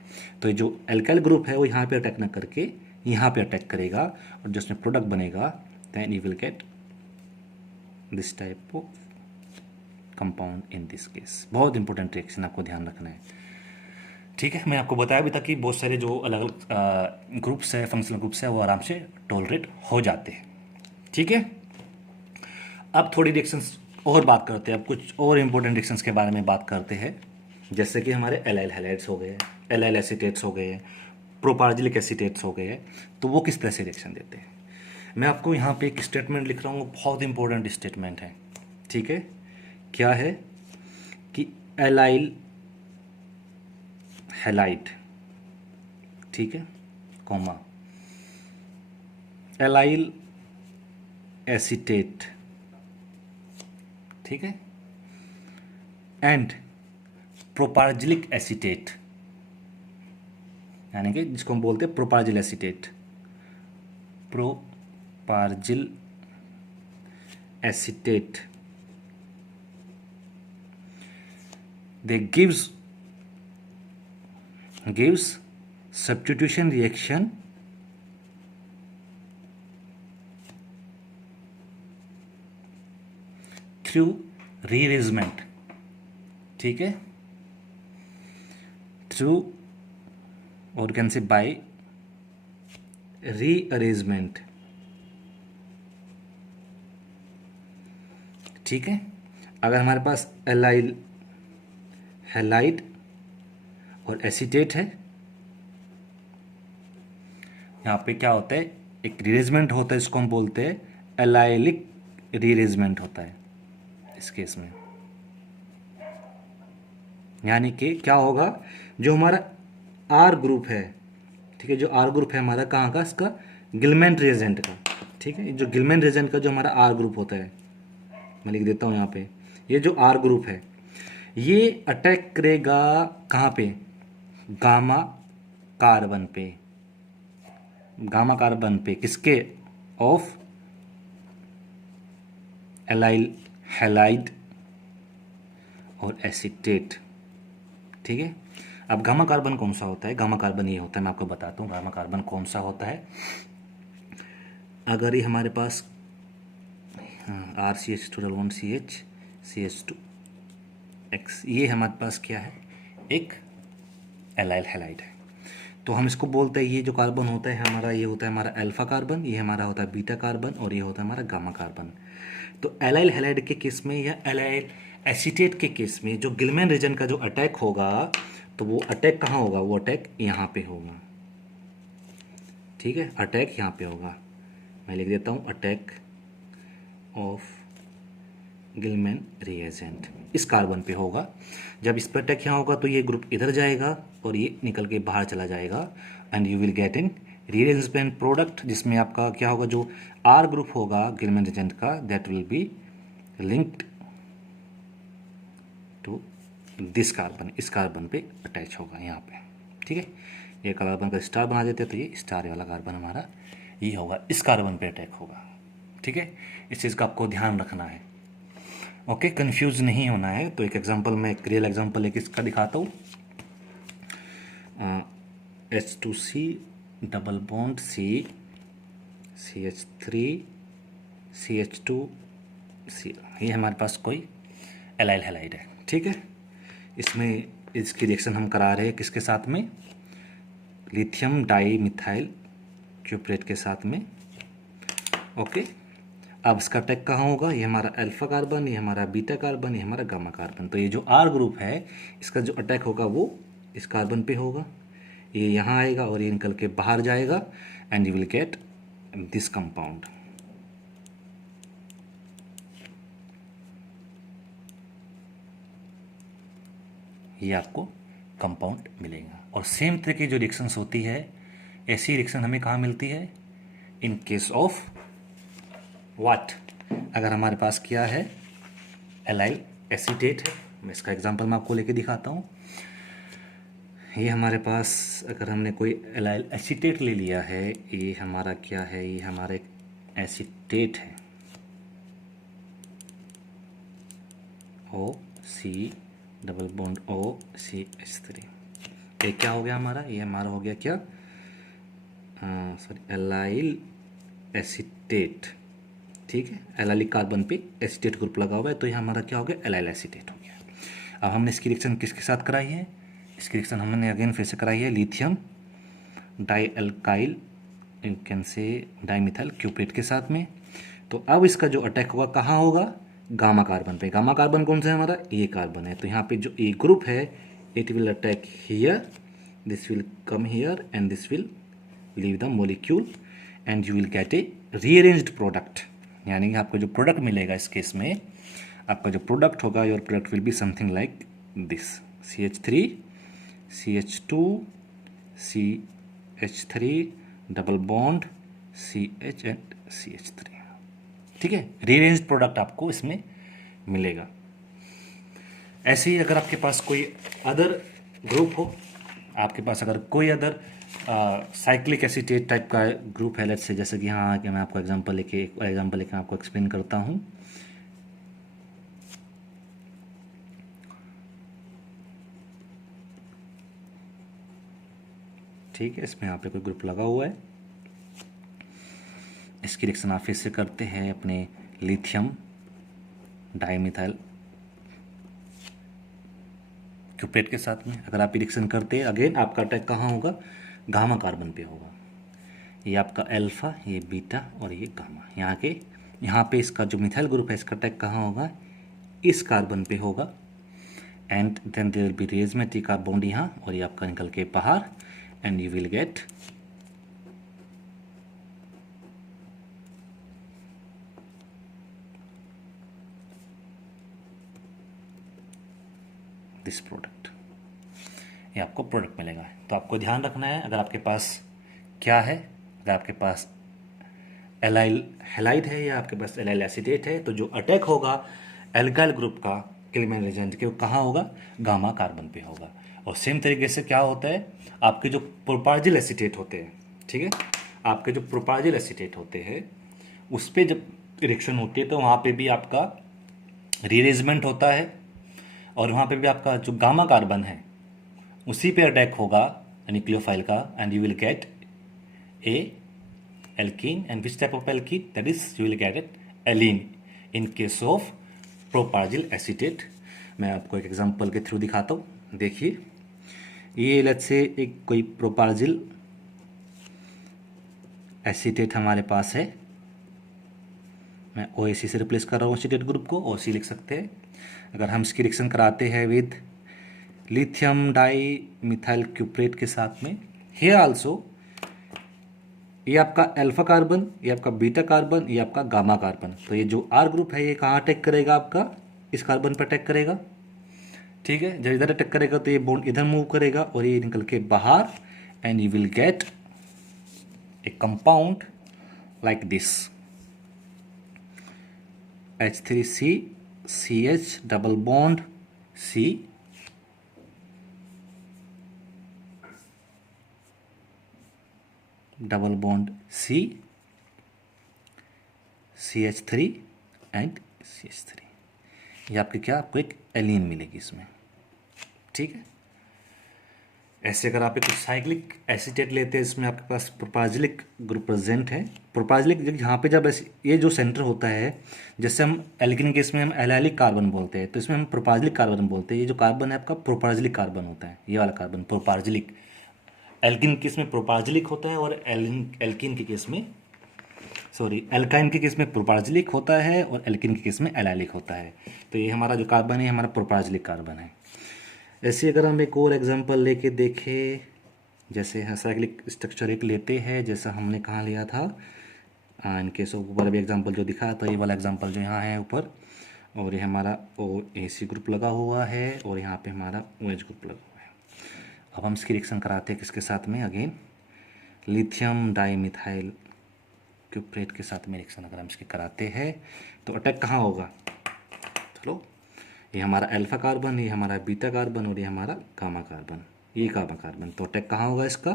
तो जो एल्काइल ग्रुप है वो यहाँ पे अटैक ना करके यहाँ पे अटैक करेगा, और जो उसमें प्रोडक्ट बनेगा then you will get this type of compound in this case. बहुत इंपॉर्टेंट रिएक्शन, आपको ध्यान रखना है। ठीक है, मैं आपको बताया भी था कि बहुत सारे जो अलग अलग ग्रुप्स है, फंक्शनल ग्रुप्स है, वो आराम से टॉलरेट हो जाते हैं। ठीक है, अब थोड़ी रिएक्शंस और बात करते हैं, अब कुछ और इंपॉर्टेंट रिएक्शंस के बारे में बात करते हैं, जैसे कि हमारे एलाइल हैलाइड्स हो गए, एलाइल एसीटेट्स हो गए, प्रोपार्जिलिक एसीटेट्स हो गए, तो वो किस तरह से रिएक्शन देते हैं। मैं आपको यहाँ पे एक स्टेटमेंट लिख रहा हूँ, बहुत इंपॉर्टेंट स्टेटमेंट है। ठीक है, क्या है कि एलाइल हैलाइड, ठीक है, कॉमा एलाइल एसीटेट, ठीक है, एंड प्रोपार्जिलिक एसीटेट, यानी कि जिसको हम बोलते हैं propargyl acetate, propargyl acetate, they gives substitution reaction through rearrangement। ठीक है, through or can say by rearrangement। ठीक है, अगर हमारे पास एलाइल हैलाइड और एसीटेट है, यहाँ पे क्या होता है, एक रीअरेंजमेंट होता है, इसको हम बोलते हैं एलाइलिक रीअरेंजमेंट होता है इस केस में। यानी कि क्या होगा, जो हमारा आर ग्रुप है, ठीक है, जो आर ग्रुप है हमारा कहाँ का, इसका गिलमैन रिएजेंट का। ठीक है, जो गिलमैन रिएजेंट का जो हमारा आर ग्रुप होता है, मैं लिख देता हूँ यहाँ पे, ये जो आर ग्रुप है ये अटैक करेगा कहाँ पे, गामा कार्बन पे, गामा कार्बन पे किसके, ऑफ एलाइल हैलाइड और एसीटेट। ठीक है, अब गामा कार्बन कौन सा होता है, गामा कार्बन ये होता है, मैं आपको बताता हूँ गामा कार्बन कौन सा होता है। अगर ये हमारे पास RCH2 CH ये हमारे पास क्या है, एक एलाइल हैलाइड है। तो हम इसको बोलते हैं, ये जो कार्बन होता है हमारा, ये होता है हमारा अल्फा कार्बन, ये हमारा होता है बीटा कार्बन, और ये होता है हमारा गामा कार्बन। तो एलाइल हैलाइड के केस में या एलाइल एसीटेट के केस में जो गिलमैन रीजन का जो अटैक होगा, तो वो अटैक कहाँ होगा, वो अटैक यहाँ पे होगा। ठीक है, अटैक यहाँ पे होगा। मैं लिख देता हूँ, अटैक ऑफ गिलमैन रिएजेंट इस कार्बन पे होगा। जब इस पर अटैक यहाँ होगा तो ये ग्रुप इधर जाएगा और ये निकल के बाहर चला जाएगा, and you will get in rearrangement product, जिसमें आपका क्या होगा, जो आर ग्रुप होगा गिलमैन रिएजेंट का, that will be linked to this carbon, इस कार्बन पे अटैच होगा यहाँ पे। ठीक है, ये कार्बन का स्टार बना देते हैं, तो ये स्टार वाला कार्बन हमारा ये होगा, इस कार्बन पे अटैक होगा। ठीक है, इस चीज़ का आपको ध्यान रखना है। ओके, कंफ्यूज नहीं होना है। तो एक एग्जांपल, मैं एक रियल एग्जांपल लेके इसका दिखाता हूँ। H2C double bond C CH3 CH2C, ये हमारे पास कोई एलाइल हैलाइड है। ठीक है, इसमें इसकी रिएक्शन हम करा रहे हैं किसके साथ में, लिथियम डाई मिथाइल क्यूप्रेट के साथ में। ओके, अब इसका अटैक कहाँ होगा, ये हमारा अल्फा कार्बन, ये हमारा बीटा कार्बन, ये हमारा गामा कार्बन। तो ये जो आर ग्रुप है इसका जो अटैक होगा वो इस कार्बन पे होगा, ये यहाँ आएगा और ये निकल के बाहर जाएगा, and you will get this compound. ये आपको कंपाउंड मिलेगा। और सेम तरह की जो रिएक्शंस होती है, ऐसी रिएक्शन हमें कहाँ मिलती है, इन केस ऑफ व्हाट, अगर हमारे पास क्या है, एलाइल एसीटेट है। मैं इसका एग्जांपल मैं आपको लेके दिखाता हूँ। ये हमारे पास अगर हमने कोई एलाइल एसीटेट ले लिया है, ये हमारा क्या है, ये हमारा एक एसीटेट है, OC डबल बॉन्ड OCH3। ये क्या हो गया हमारा, ये हमारा हो गया क्या, सॉरी, एलाइल एसीटेट। ठीक है, एलाइलिक कार्बन पे एसीटेट ग्रुप लगा हुआ है, तो ये हमारा क्या हो गया, एलाइल एसीटेट हो गया। अब हमने इसकी रिएक्शन किसके साथ कराई है, इसकी रिएक्शन हमने अगेन फिर से कराई है lithium dialkyl, you can से डाईमिथाइल क्यूप्रेट के साथ में। तो अब इसका जो अटैक होगा कहाँ होगा, गामा कार्बन पे। गामा कार्बन कौन सा है हमारा, ए कार्बन है। तो यहाँ पे जो ए ग्रुप है, it will attack here, this will come here, and this will leave the molecule, and you will gate A rearranged product. यानी कि आपको जो प्रोडक्ट मिलेगा इस केस में, आपका जो प्रोडक्ट होगा, your product will be something like this, CH3 CH2 CH3 double bond CH and CH3। ठीक है, रीअरेंज्ड प्रोडक्ट आपको इसमें मिलेगा। ऐसे ही अगर आपके पास कोई अदर ग्रुप हो, आपके पास अगर कोई अदर साइक्लिक एसीटेट टाइप का ग्रुप है, लेट्स से, जैसे कि यहाँ कि मैं आपको एग्जांपल लेके आपको एक्सप्लेन करता हूँ। ठीक है, इसमें यहाँ पे कोई ग्रुप लगा हुआ है, इसकी रिएक्शन आप फिर से करते हैं अपने लिथियम डाईमिथाइल क्यूप्रेट के साथ में। अगर आप रिएक्शन करते हैं, अगेन आपका अटैक कहाँ होगा, गामा कार्बन पे होगा। ये आपका अल्फा, ये बीटा और ये गामा। यहाँ पे इसका जो मिथाइल ग्रुप है, इसका अटैक कहाँ होगा, इस कार्बन पे होगा, and then there will be rearrangement का बॉन्ड यहाँ, और ये आपका निकल के बाहर, and you will get this product. ये आपको प्रोडक्ट मिलेगा। तो आपको ध्यान रखना है, अगर आपके पास क्या है, अगर आपके पास एलाइल हैलाइड है या आपके पास एलाइल एसीटेट है, तो जो अटैक होगा एल्काइल ग्रुप का गिलमैन रिएजेंट के, वो कहाँ होगा, गामा कार्बन पे होगा। और सेम तरीके से क्या होता है, आपके जो प्रोपार्जिल एसीटेट होते हैं, ठीक है, आपके जो प्रोपार्जिल एसीटेट होते हैं, उस पर जब रिएक्शन होती है तो वहाँ पे भी आपका रीअरेंजमेंट होता है, और वहाँ पे भी आपका जो गामा कार्बन है उसी पे अटैक होगा न्यूक्लियोफाइल का, and you will gate A alkene, and which type of alkene? That is, you will get it alene in case of propargyl acetate. मैं आपको एक एग्जांपल के थ्रू दिखाता हूँ, देखिए ये लेट्स से एक कोई प्रोपार्जिल एसीटेट हमारे पास है, मैं OAC से रिप्लेस कर रहा हूँ एसीटेट ग्रुप को, OC लिख सकते हैं। अगर हम इसकी रिएक्शन कराते हैं विद लिथियम डाई मिथाइल क्यूप्रेट के साथ में, हियर आल्सो ये आपका अल्फा कार्बन, ये आपका बीटा कार्बन, ये आपका गामा कार्बन। तो ये जो R ग्रुप है ये कहाँ अटैक करेगा? आपका इस कार्बन पर अटैक करेगा, ठीक है। जब इधर अटैक करेगा तो ये बॉन्ड इधर मूव करेगा और ये निकल के बाहर, and you will gate A compound like this H3C CH double bond C, double bond C, CH3 and CH3। ये आपके क्या, आपको एक एलीन मिलेगी इसमें, ठीक है। ऐसे अगर आप एक साइक्लिक एसीटेट लेते हैं, इसमें आपके पास प्रोपार्जिलिक ग्रुप प्रेजेंट है। प्रोपार्जिलिक यहाँ पे जब ये जो सेंटर होता है, जैसे हम एल्किन केस में हम एलाइलिक कार्बन बोलते हैं, तो इसमें हम प्रोपार्जिलिक कार्बन बोलते हैं। ये जो कार्बन है आपका प्रोपार्जिलिक कार्बन होता है, ये वाला कार्बन प्रोपार्जिलिक। एल्किन केस में प्रोपार्जिलिक होता है और एल्किन के केस में एल्काइन के केस में प्रोपार्जिलिक होता है और एल्किन के केस में एलाइलिक होता है। तो ये हमारा जो कार्बन है हमारा प्रोपार्जिलिक कार्बन है। ऐसे अगर हम एक और एग्जांपल लेके देखें, जैसे साइक्लिक स्ट्रक्चर एक लेते हैं, जैसा हमने कहाँ लिया था, इन केस ऑफ ऊपर अभी एग्जांपल जो दिखा था, ये वाला एग्जांपल जो यहाँ है ऊपर, और ये हमारा OAC ग्रुप लगा हुआ है और यहाँ पे हमारा OH ग्रुप लगा हुआ है। अब हम इसकी रिएक्शन कराते हैं किसके साथ में? अगेन लिथियम डाई मिथाइल क्यूप्रेट के साथ में रिएक्शन अगर हम इसके कराते हैं तो अटैक कहाँ होगा? चलो, ये हमारा अल्फा कार्बन, ये हमारा बीटा कार्बन और ये हमारा गामा कार्बन, ये गामा कार्बन। तो अटैक कहाँ होगा इसका?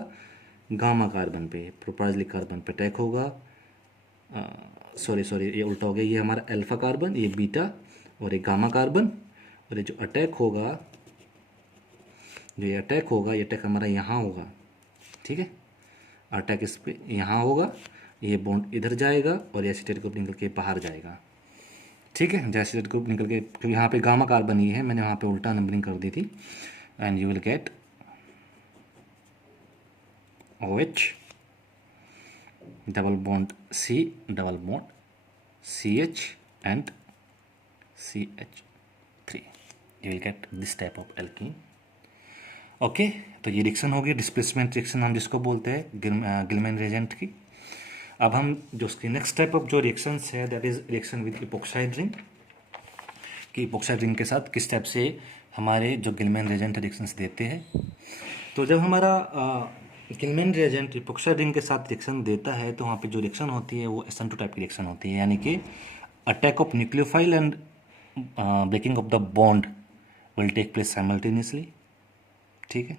गामा कार्बन पे, प्रोपार्जिलिक कार्बन पे अटैक होगा। सॉरी ये उल्टा हो गया, ये हमारा अल्फा कार्बन, ये बीटा और ये गामा कार्बन, और ये जो अटैक होगा, ये अटैक हमारा यहाँ होगा, ठीक है। अटैक इस पे यहाँ होगा, ये बॉन्ड इधर जाएगा और एसीटेट ग्रुप निकल के बाहर जाएगा, ठीक है। एसीटेट ग्रुप निकल के, क्योंकि यहाँ पे गामा कार्बन ही है, मैंने वहाँ पे उल्टा नंबरिंग कर दी थी, and you will gate OH double bond C double bond CH and CH3, you will get this type of alkene. Okay, तो ये रिएक्शन होगी डिस्प्लेसमेंट रिएक्शन हम जिसको बोलते हैं गिलमैन रिएजेंट की। अब हम जो उसकी नेक्स्ट टाइप ऑफ जो रिएक्शंस है, that is reaction with epoxide ring, कि इपोक्साइड रिंग के साथ किस टाइप से हमारे जो गिलमैन रिएजेंट रिएक्शंस देते हैं। तो जब हमारा गिलमैन रिएजेंट इपोक्साइड रिंग के साथ रिएक्शन देता है तो वहाँ पे जो रिएक्शन होती है वो SN2 टाइप की रिएक्शन होती है, यानी कि attack of nucleophile and breaking of the bond will take place simultaneously, ठीक है।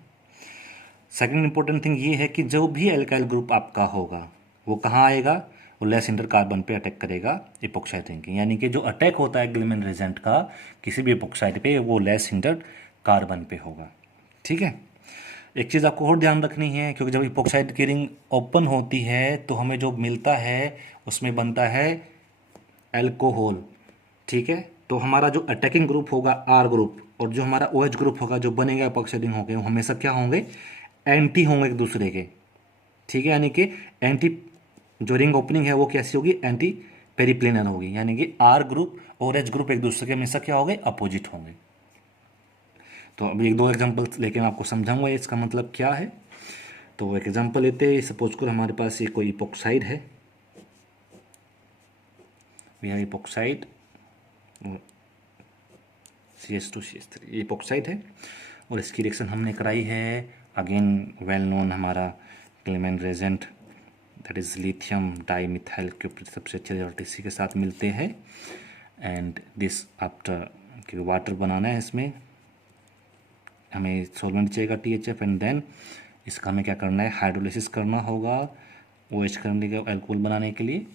सेकंड इंपॉर्टेंट थिंग ये है कि जो भी एल्काइल ग्रुप आपका होगा वो कहाँ आएगा? वो लेस हिंडर कार्बन पे अटैक करेगा इपोक्साइड रिंग की, यानी कि जो अटैक होता है गिलमैन रिएजेंट का किसी भी इपोक्साइड पे, वो लेस हिंडर कार्बन पे होगा, ठीक है। एक चीज़ आपको और ध्यान रखनी है, क्योंकि जब इपोक्साइड की रिंग ओपन होती है तो हमें जो मिलता है उसमें बनता है एल्कोहल, ठीक है। तो हमारा जो अटैकिंग ग्रुप होगा R ग्रुप और जो हमारा OH ग्रुप होगा जो बनेगा इपोक्साइड रिंग होंगे, वो हमेशा क्या होंगे? एंटी होंगे एक दूसरे के, ठीक है। यानी कि एंटी जो रिंग ओपनिंग है वो कैसी होगी? एंटी पेरिप्लेनर होगी, यानी कि R ग्रुप और OH ग्रुप एक दूसरे के हमेशा क्या होंगे? अपोजिट होंगे। तो अभी एक दो एग्जांपल लेके मैं आपको समझाऊंगा इसका मतलब क्या है। तो एक एग्जांपल लेते हैं, सपोज करो हमारे पास ये कोई इपोक्साइड है, यह इपोक्साइड CH2 CH3, ये इपोक्साइड है और इसकी रिएक्शन हमने कराई है अगेन वेल नोन हमारा Gilman reagent, that is lithium dimethyl cuprate, सबसे अच्छे रिजल्ट इसी के साथ मिलते हैं। एंड दिस आफ्टर कि वाटर बनाना है, इसमें हमें सॉल्वेंट चाहिएगा THF, एंड देन इसका हमें क्या करना है? हाइड्रोलिसिस करना होगा OH करने के अल्कोहल बनाने के लिए।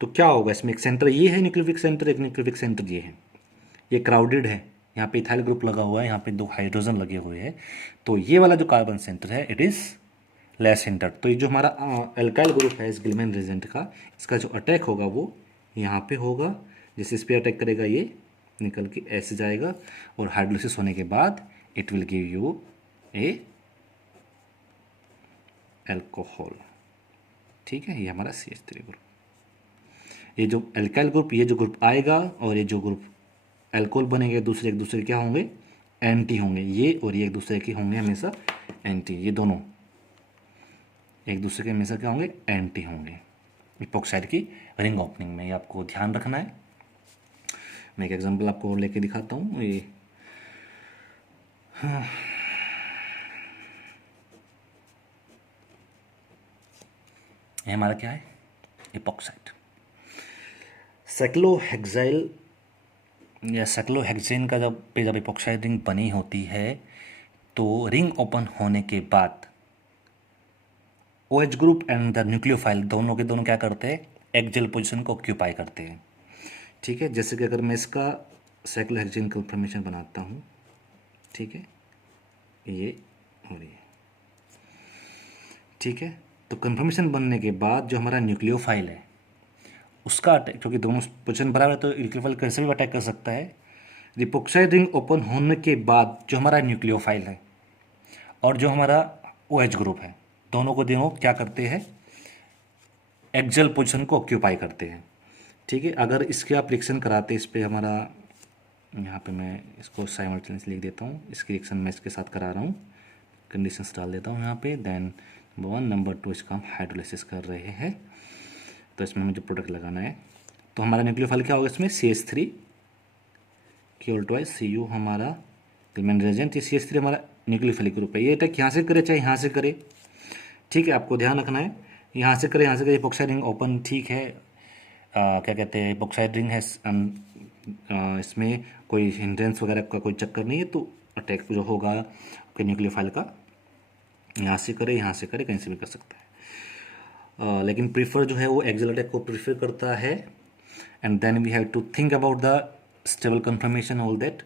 तो क्या होगा इसमें? एक सेंटर ये है न्यूक्लियोफिलिक सेंटर, एक न्यूक्लियोफिलिक सेंटर ये है, ये क्राउडेड है, यहाँ पे इथाइल ग्रुप लगा हुआ है, यहाँ पे 2 हाइड्रोजन लगे हुए हैं। तो ये वाला जो कार्बन सेंटर है इट इज़ लेस हिंटर्ड। तो ये जो हमारा एल्काइल ग्रुप है इस गिलमैन रिएजेंट का, इसका जो अटैक होगा वो यहाँ पे होगा। जैसे इस पे अटैक करेगा ये निकल के ऐसे जाएगा, और हाइड्रोलिसिस होने के बाद it will give U A alcohol. ठीक है, ये हमारा CH3 ग्रुप। ये जो एल्काइल ग्रुप, ये जो ग्रुप आएगा और ये जो ग्रुप एल्कोहल बनेंगे, दूसरे एक दूसरे क्या होंगे, एंटी होंगे। ये और ये एक दूसरे के होंगे हमेशा एंटी, ये दोनों एक दूसरे के हमेशा क्या होंगे, एंटी होंगे इपोक्साइड की रिंग ओपनिंग में। ये आपको ध्यान रखना है। मैं एक एग्जांपल आपको लेके दिखाता हूँ। ये ये हमारा क्या है, इपोक्साइड। साइक्लोहेक्साइल या साइक्लोहेक्सेन का जब इपोक्साइड रिंग बनी होती है तो रिंग ओपन होने के बाद OH group and the nucleophile दोनों के दोनों क्या करते हैं, एक्सियल पोजीशन को ऑक्यूपाई करते हैं। ठीक है, जैसे कि अगर मैं इसका साइक्लोहेक्सेन कन्फर्मेशन बनाता हूँ, ठीक है, ये और ये, ठीक है। तो कन्फर्मेशन बनने के बाद जो हमारा न्यूक्लियोफाइल है उसका अटैक, क्योंकि दोनों पोजीशन बराबर है तो न्यूक्लियोफाइल कैसे भी अटैक कर सकता है। इपोक्साइड रिंग ओपन होने के बाद जो हमारा न्यूक्लियोफाइल है और जो हमारा OH ग्रुप है, दोनों को दोनों क्या करते हैं, एक्सियल पोजीशन को ऑक्यूपाई करते हैं। ठीक है, अगर इसके आप रिएक्शन कराते, इस पर हमारा यहाँ पे मैं इसको साइमल्टेनियसली लिख देता हूँ, इसकी रिएक्शन मैं इसके साथ करा रहा हूँ, कंडीशंस डाल देता हूँ यहाँ पे। देन नंबर 1 नंबर 2 इसका हम हाइड्रोलिसिस कर रहे हैं, तो इसमें मुझे प्रोडक्ट लगाना है। तो हमारा न्यूक्लियोफाइल क्या होगा इसमें, CH3 Cu हमारा गिलमैन रिएजेंट। ये CH3 हमारा न्यूक्लियोफाइलिक ग्रुप है। ये अटैक यहाँ से करे चाहे यहाँ से करे, ठीक है, आपको ध्यान रखना है। यहाँ से करे, यहाँ से करे, इपोक्साइड रिंग ओपन, ठीक है। क्या कहते हैं, इपोक्साइड रिंग है, इसमें कोई हिंड्रेंस वगैरह का कोई चक्कर नहीं है, तो अटैक जो होगा आपके न्यूक्लियोफाइल का यहाँ से करे, यहाँ से करे, कहीं से भी कर सकता है। लेकिन प्रीफर जो है वो एक्सियल अटैक को प्रीफर करता है। And then we have to think about the stable conformation, all that.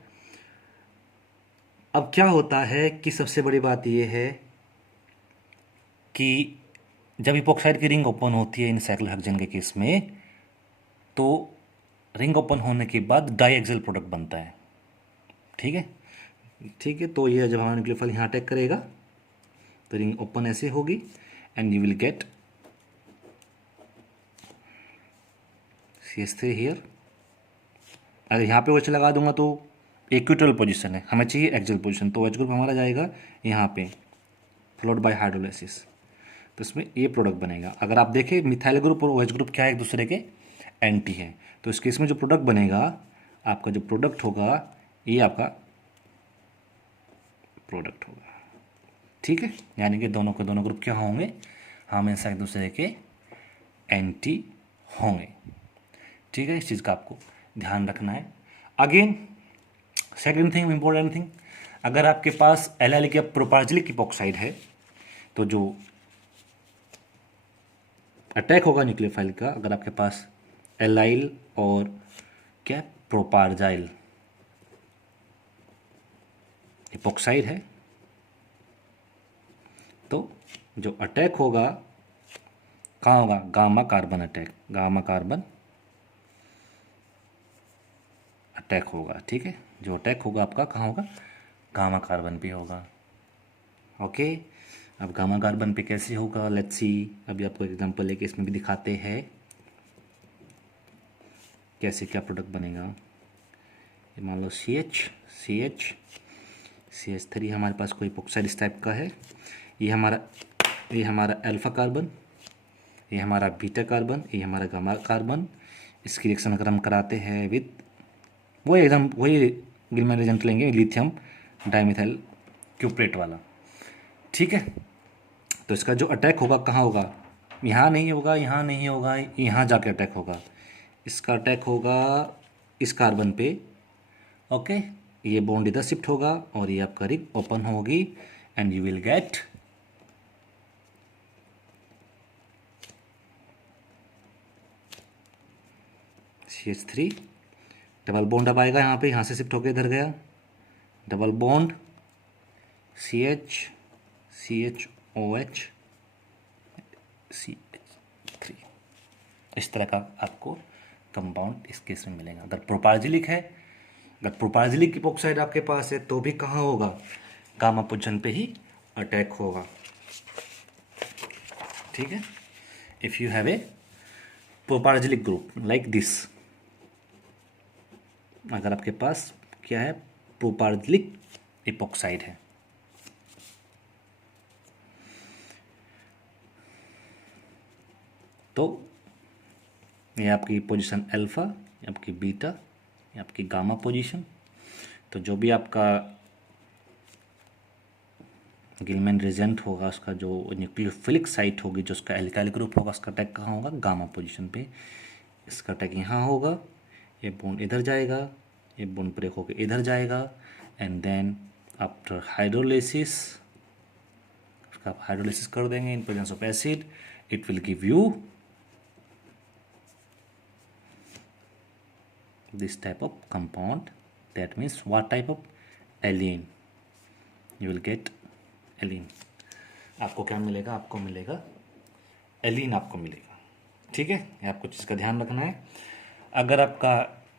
अब क्या होता है कि सबसे बड़ी बात ये है कि जब इपोक्साइड की रिंग ओपन होती है इन साइक्लोहेक्सेन के केस में, तो रिंग ओपन होने के बाद डाई एक्सियल प्रोडक्ट बनता है। ठीक है, ठीक है। तो ये जब हमारा न्यूक्लियोफाइल यहाँ अटैक करेगा तो रिंग ओपन ऐसे होगी and you will gate CH3 here. अगर यहाँ पे OH लगा दूंगा तो इक्विटोरियल पोजीशन है, हमें चाहिए एक्सियल पोजीशन, तो OH ग्रुप हमारा जाएगा यहाँ पे फॉलोड बाय हाइड्रोलिसिस, तो इसमें ये प्रोडक्ट बनेगा। अगर आप देखें मिथाइल ग्रुप और OH ग्रुप क्या है, एक दूसरे के एंटी है, तो इस केस में जो प्रोडक्ट बनेगा, आपका जो प्रोडक्ट होगा ये आपका प्रोडक्ट होगा। ठीक है, यानी कि दोनों के दोनों ग्रुप क्या होंगे, हमेशा एक दूसरे के एंटी होंगे। ठीक है, इस चीज़ का आपको ध्यान रखना है। Again second thing, important thing, अगर आपके पास एल्लाइलिक या प्रोपार्जिलिक इपोक्साइड है तो जो अटैक होगा न्यूक्लियोफाइल का, अगर आपके पास एलाइल और क्या प्रोपार्जाइल इपोक्साइड है, तो जो अटैक होगा कहाँ होगा, gamma carbon attack, gamma carbon attack होगा। ठीक है, जो अटैक होगा आपका कहाँ होगा, गामा कार्बन पे होगा। ओके, अब गामा कार्बन पे कैसे होगा, लेट्स सी। अभी आपको एग्जांपल लेके इसमें भी दिखाते हैं कैसे क्या प्रोडक्ट बनेगा। ये मान लो CH3 हमारे पास कोई इपोक्साइड इस टाइप का है। ये हमारा अल्फा कार्बन, ये हमारा बीटा कार्बन, ये हमारा गामा कार्बन। इसकी रिएक्शन अगर हम कराते हैं विद वही गिलमैन रिएजेंट लेंगे, लिथियम डाइमिथाइल क्यूप्रेट वाला। ठीक है, तो इसका जो अटैक होगा कहाँ होगा, यहाँ नहीं होगा, यहाँ नहीं होगा, यहाँ जाके अटैक होगा। इसका अटैक होगा इस कार्बन पे। ओके, ये बॉन्ड इधर शिफ्ट होगा और ये आपका रिंग ओपन होगी and you will gate CH3 double bond. अब आएगा यहाँ पे, यहाँ से शिफ्ट होकर इधर गया, double bond CH OH CH3। इस तरह का आपको कंपाउंड इस केस में मिलेगा। अगर प्रोपार्जिलिक है, अगर प्रोपार्जिलिक इपॉक्साइड आपके पास है तो भी कहाँ होगा, गामा पोजीशन पे ही अटैक होगा। ठीक है, if you have a propargylic group like this, अगर आपके पास क्या है, प्रोपार्जिलिक इपॉक्साइड है, तो ये आपकी पोजीशन अल्फा, ये आपकी बीटा, ये आपकी गामा पोजीशन। तो जो भी आपका गिलमैन रीजेंट होगा, उसका जो न्यूक्लियोफिलिक साइट होगी, जो उसका एल्काइल ग्रुप होगा, उसका अटैक कहाँ होगा, गामा पोजीशन पे। इसका अटैक यहाँ होगा, ये बॉन्ड इधर जाएगा, ये बॉन्ड ब्रेक होकर इधर जाएगा, एंड देन आफ्टर हाइड्रोलिसिस, उसका आप हाइड्रोलिसिस कर देंगे इन presence of acid, it will give you this type of compound. That means what type of alene, you will get alene। आपको क्या मिलेगा, आपको मिलेगा एलीन, आपको मिलेगा। ठीक है, ये आपको चीज़ का ध्यान रखना है। अगर आपका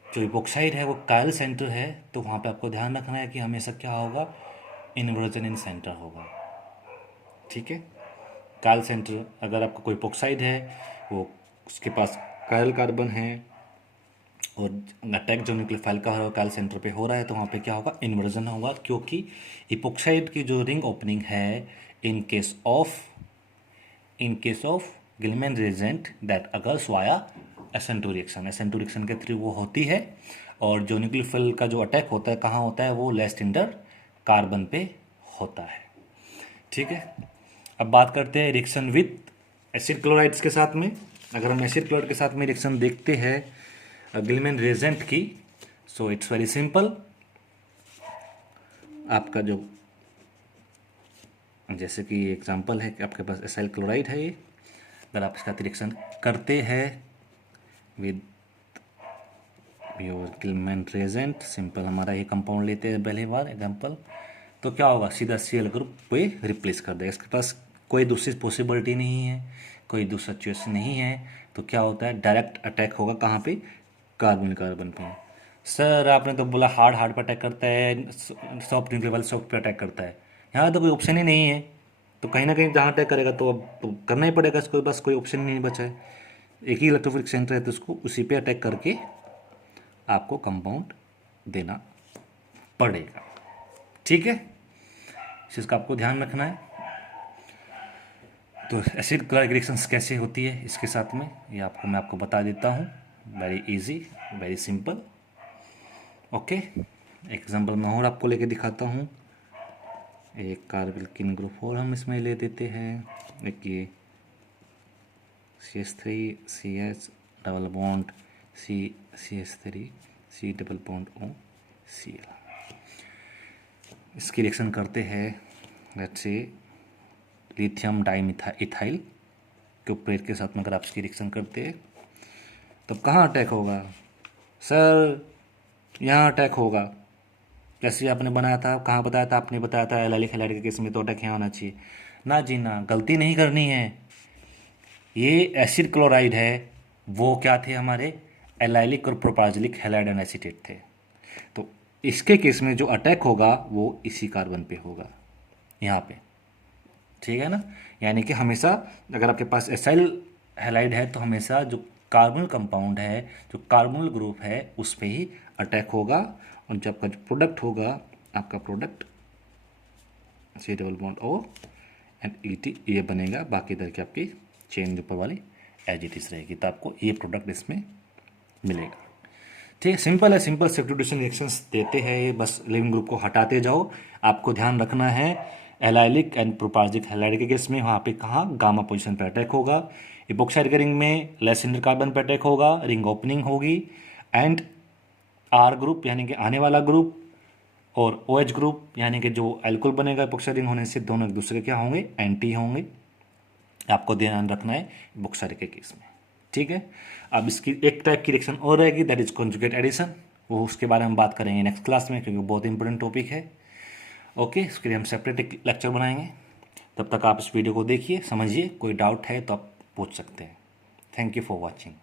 जो इपॉक्साइड है वो कायल सेंटर है, तो वहाँ पे आपको ध्यान रखना है कि हमेशा क्या होगा, इन्वर्जन इन सेंटर होगा। ठीक है, कायल सेंटर, अगर आपका कोई इपॉक्साइड है, वो उसके पास कायल कार्बन है और अटैक जो न्यूक्लियोफाइल का कायल सेंटर पे हो रहा है, तो वहाँ पे क्या होगा, इन्वर्जन होगा, क्योंकि इपॉक्साइड की जो रिंग ओपनिंग है in case of Gilman reagent that occurs via SN2 reaction, SN2 reaction के थ्रू वो होती है, और जो न्यूक्लियोफाइल का जो अटैक होता है कहाँ होता है, वो लेस टेंडर कार्बन पे होता है। ठीक है, अब बात करते हैं रिएक्शन विथ एसिड क्लोराइड्स के साथ में। अगर हम एसिड क्लोराइड के साथ में रिएक्शन देखते हैं गिलमैन रिएजेंट की, सो इट्स वेरी सिंपल। आपका जो जैसे कि एग्जांपल है कि आपके पास एसाइल क्लोराइड है, ये अगर आप इसका रिएक्शन करते हैं with your Gillman reagent, simple हमारा ये कंपाउंड लेते हैं पहली बार एग्जांपल, तो क्या होगा, सीधा Cl ग्रुप पे रिप्लेस कर देगा। इसके पास कोई दूसरी पॉसिबिलिटी नहीं है, कोई दूसरा सिचुएशन नहीं है, तो क्या होता है, डायरेक्ट अटैक होगा कहाँ पे, कार्बन कार्बन पे। सर आपने तो बोला हार्ड पर अटैक करता है, सॉफ्ट न्यूक्लियोफाइल सॉफ्ट पे अटैक करता है, यहाँ तो कोई ऑप्शन ही नहीं है। तो कहीं ना कहीं जहाँ अटैक करेगा तो अब तो करना ही पड़ेगा इसको, बस कोई ऑप्शन नहीं बचा है। एक ही इलेक्ट्रोफिलिक सेंटर है तो उसको उसी पे अटैक करके आपको कंपाउंड देना पड़ेगा। ठीक है, इस चीज़ का आपको ध्यान रखना है। तो एसिड क्लोराइड रिएक्शंस कैसे होती है इसके साथ में, ये मैं आपको बता देता हूँ। Very easy, very simple. Okay, example मैं और आपको लेके दिखाता हूँ। एक कार्बोक्सिल ग्रुप और हम इसमें ले देते हैं, एक ये CH3 CH double bond CH3 C double bond O Cl। इसकी रिएक्शन करते हैं लेट्स से लिथियम डाइमिथाइल क्यूप्रेट के साथ में। अगर आप इसकी रिएक्शन करते हैं तब कहाँ अटैक होगा, सर यहाँ अटैक होगा। जैसे आपने बनाया था, कहाँ बताया था आपने, बताया था एलाइलिक हैलाइड के केस में तो अटैक यहाँ होना चाहिए। ना जी ना, गलती नहीं करनी है। ये एसिड क्लोराइड है, वो क्या थे हमारे, एलाइलिक और प्रोपार्जिलिक हैलाइड एंड एसीटेट थे। तो इसके केस में जो अटैक होगा वो इसी कार्बन पे होगा, यहाँ पे। ठीक है ना, यानी कि हमेशा अगर आपके पास एसाइल हैलाइड है तो हमेशा जो कार्बोनिल कंपाउंड है, जो कार्बोनिल ग्रुप है, उस पर ही अटैक होगा। और जब आपका जो प्रोडक्ट होगा, आपका product C double bond O and ET ये बनेगा। बाकी इधर की आपकी चेन ऊपर वाली एज इट इज रहेगी, तो आपको ये प्रोडक्ट इसमें मिलेगा। ठीक है, सिंपल है, सिंपल सब्स्टिट्यूशन रिएक्शंस देते हैं ये, बस लिविंग ग्रुप को हटाते जाओ। आपको ध्यान रखना है एलाइलिक एंड प्रोपार्जिक हैलाइड के केस में वहाँ पे कहाँ गामा पोजीशन पे अटैक होगा, इपॉक्साइड के रिंग में लेस इंटर कार्बन पे अटैक होगा, रिंग ओपनिंग होगी, एंड R ग्रुप यानी कि आने वाला ग्रुप और OH ग्रुप यानी कि जो एल्कोहल बनेगा इपॉक्साइड रिंग होने से, दोनों एक दूसरे के क्या होंगे, एंटी होंगे। आपको ध्यान रखना है इपॉक्साइड के केस में। ठीक है, अब इसकी एक टाइप की रिएक्शन और रहेगी, दैट इज कॉन्जुगेट एडिशन। वो उसके बारे में बात करेंगे नेक्स्ट क्लास में, क्योंकि बहुत इंपॉर्टेंट टॉपिक है। ओके, इसके लिए हम सेपरेट एक लेक्चर बनाएंगे। तब तक आप इस वीडियो को देखिए, समझिए। कोई डाउट है तो आप पूछ सकते हैं। Thank you for watching.